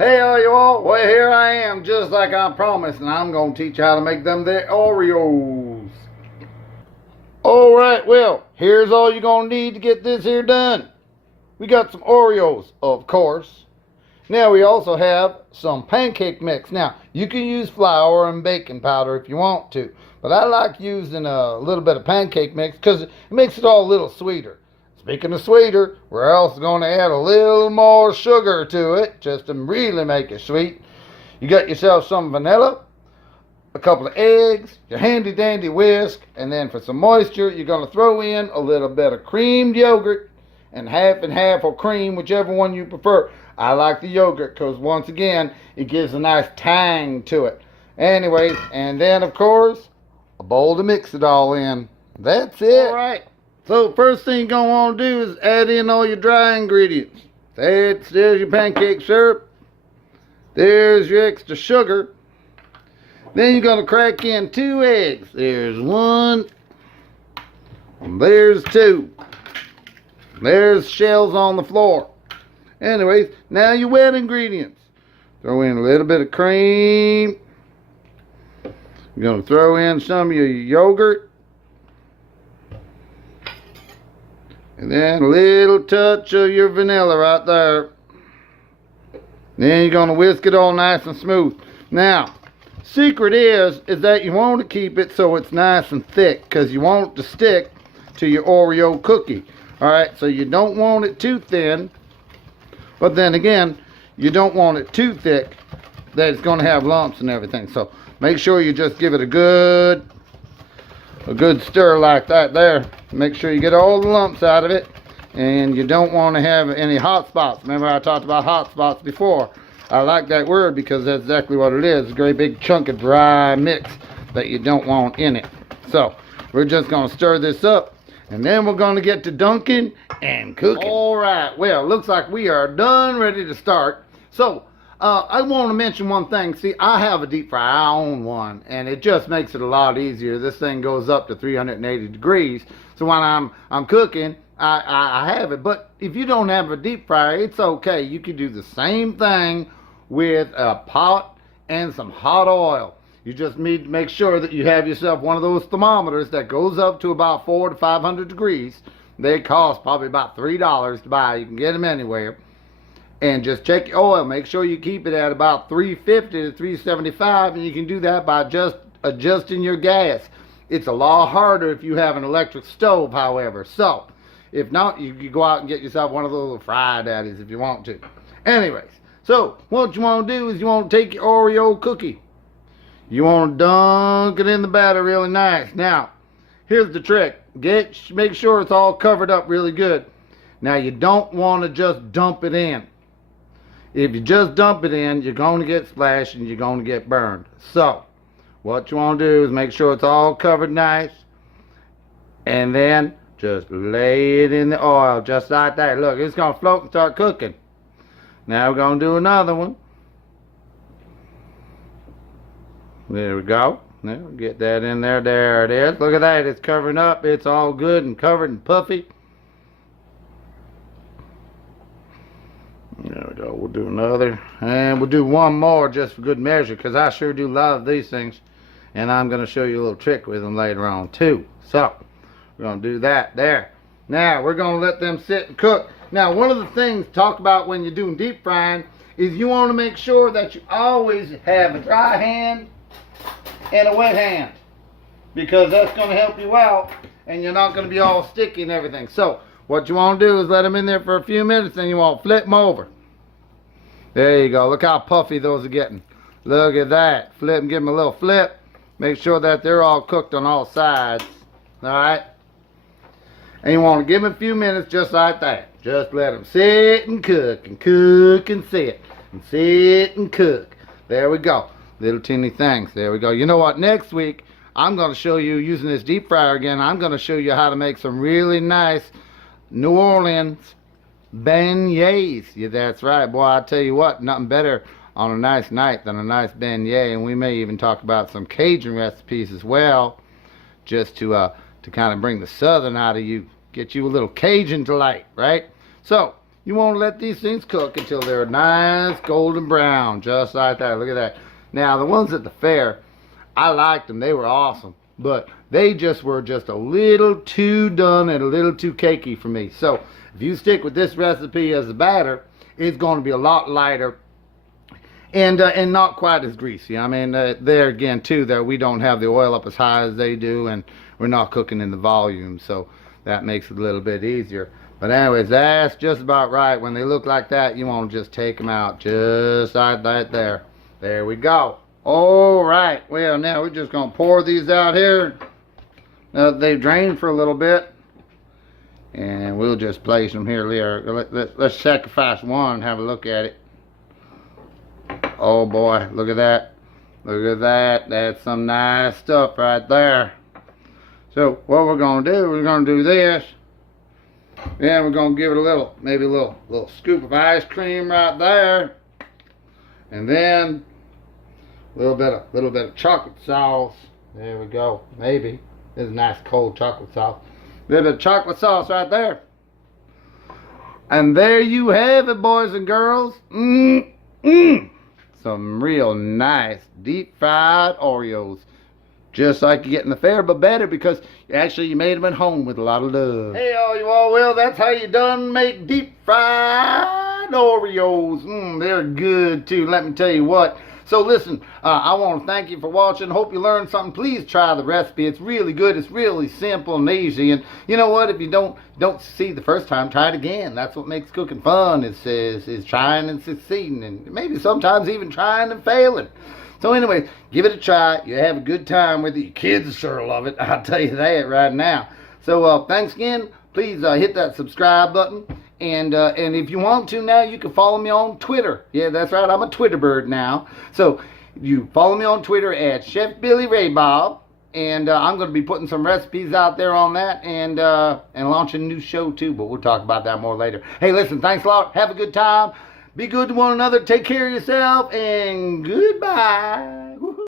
Hey all you all, well here I am just like I promised, and I'm going to teach you how to make them the Oreos. Alright, well, here's all you're going to need to get this here done. We got some Oreos, of course. Now we also have some pancake mix. Now, you can use flour and baking powder if you want to, but I like using a little bit of pancake mix because it makes it all a little sweeter. Speaking of sweeter, we're also going to add a little more sugar to it, just to really make it sweet. You got yourself some vanilla, a couple of eggs, your handy dandy whisk, and then for some moisture, you're going to throw in a little bit of creamed yogurt, and half or cream, whichever one you prefer. I like the yogurt because, once again, it gives a nice tang to it. Anyways, and then, of course, a bowl to mix it all in. That's it. All right. So first thing you're going to want to do is add in all your dry ingredients. There's your pancake syrup. There's your extra sugar. Then you're going to crack in 2 eggs. There's 1. And there's 2. There's shells on the floor. Anyways, now your wet ingredients. Throw in a little bit of cream. You're going to throw in some of your yogurt. And then a little touch of your vanilla right there. Then you're going to whisk it all nice and smooth. Now, secret is that you want to keep it so it's nice and thick, because you want it to stick to your Oreo cookie. Alright, so you don't want it too thin, but then again, you don't want it too thick that it's going to have lumps and everything. So make sure you just give it a good stir like that there. Make sure you get all the lumps out of it, and you don't want to have any hot spots. Remember I talked about hot spots before. I like that word because that's exactly what it is. A great big chunk of dry mix that you don't want in it. So we're just going to stir this up, and then we're going to get to dunking and cooking. Alright, well, looks like we are done, ready to start. So I want to mention one thing. See, I have a deep fryer. I own one, and it just makes it a lot easier. This thing goes up to 380 degrees. So when I'm cooking, I have it. But if you don't have a deep fryer, it's okay. You can do the same thing with a pot and some hot oil. You just need to make sure that you have yourself one of those thermometers that goes up to about 400 to 500 degrees. They cost probably about $3 to buy. You can get them anywhere. And just check your oil. Make sure you keep it at about 350 to 375, and you can do that by just adjusting your gas. It's a lot harder if you have an electric stove, however. So, if not, you can go out and get yourself one of those little fry daddies if you want to. Anyways, so what you want to do is you want to take your Oreo cookie. You want to dunk it in the batter really nice. Now, here's the trick. Make sure it's all covered up really good. Now, you don't want to just dump it in. If you just dump it in, you're going to get splashed and you're going to get burned. So, what you want to do is make sure it's all covered nice. And then, just lay it in the oil just like that. Look, it's going to float and start cooking. Now we're going to do another one. There we go. Now, get that in there. There it is. Look at that. It's covering up. It's all good and covered and puffy. There we go. We'll do another, and we'll do one more just for good measure, because I sure do love these things, and I'm going to show you a little trick with them later on too. So we're going to do that there. Now we're going to let them sit and cook. Now, one of the things to talk about when you're doing deep frying is you want to make sure that you always have a dry hand and a wet hand, because that's going to help you out, and you're not going to be all sticky and everything. So what you want to do is let them in there for a few minutes, and you want to flip them over. There you go. Look how puffy those are getting. Look at that. Flip them, give them a little flip. Make sure that they're all cooked on all sides. Alright? And you want to give them a few minutes just like that. Just let them sit and cook and sit and sit and cook. There we go. Little teeny things. There we go. You know what? Next week, I'm going to show you, using this deep fryer again, I'm going to show you how to make some really nice New Orleans beignets. Yeah, that's right. Boy, I tell you what, nothing better on a nice night than a nice beignet. And we may even talk about some Cajun recipes as well, just to kind of bring the southern out of you, get you a little Cajun delight, right? So You want to let these things cook until they're nice golden brown, just like that. Look at that. Now, the ones at the fair, I liked them. They were awesome. But they were just a little too done and a little too cakey for me. So, if you stick with this recipe as a batter, it's going to be a lot lighter and not quite as greasy. I mean, there again, too, that we don't have the oil up as high as they do, and we're not cooking in the volume. So, that makes it a little bit easier. But anyways, that's just about right. When they look like that, you want to just take them out just like that there. There we go. All right. Well, now we're just going to pour these out here. They've drained for a little bit. And we'll just place them here. Let's sacrifice one and have a look at it. Oh boy, look at that. Look at that. That's some nice stuff right there. So what we're going to do, we're going to do this. Then we're going to give it maybe a little scoop of ice cream right there. And then a little bit of chocolate sauce. There we go. Maybe. This is nice cold chocolate sauce. A little bit of chocolate sauce right there. And there you have it, boys and girls. Some real nice deep fried Oreos. Just like you get in the fair, but better because actually you made them at home with a lot of love. Hey, all you all, well, that's how you done make deep fried Oreos. They're good too, let me tell you what. So listen, I want to thank you for watching. Hope you learned something. Please try the recipe. It's really good. It's really simple and easy. And you know what? If you don't succeed the first time, try it again. That's what makes cooking fun. Is trying and succeeding, and maybe sometimes even trying and failing. So anyway, give it a try. You have a good time with it. Your kids sure love it. I'll tell you that right now. So thanks again. Please hit that subscribe button. And if you want to now, you can follow me on Twitter. Yeah, that's right. I'm a Twitter bird now. So you follow me on Twitter at Chef Billy Raybob. And I'm going to be putting some recipes out there on that and launching a new show too. But we'll talk about that more later. Hey, listen, thanks a lot. Have a good time. Be good to one another. Take care of yourself. And goodbye.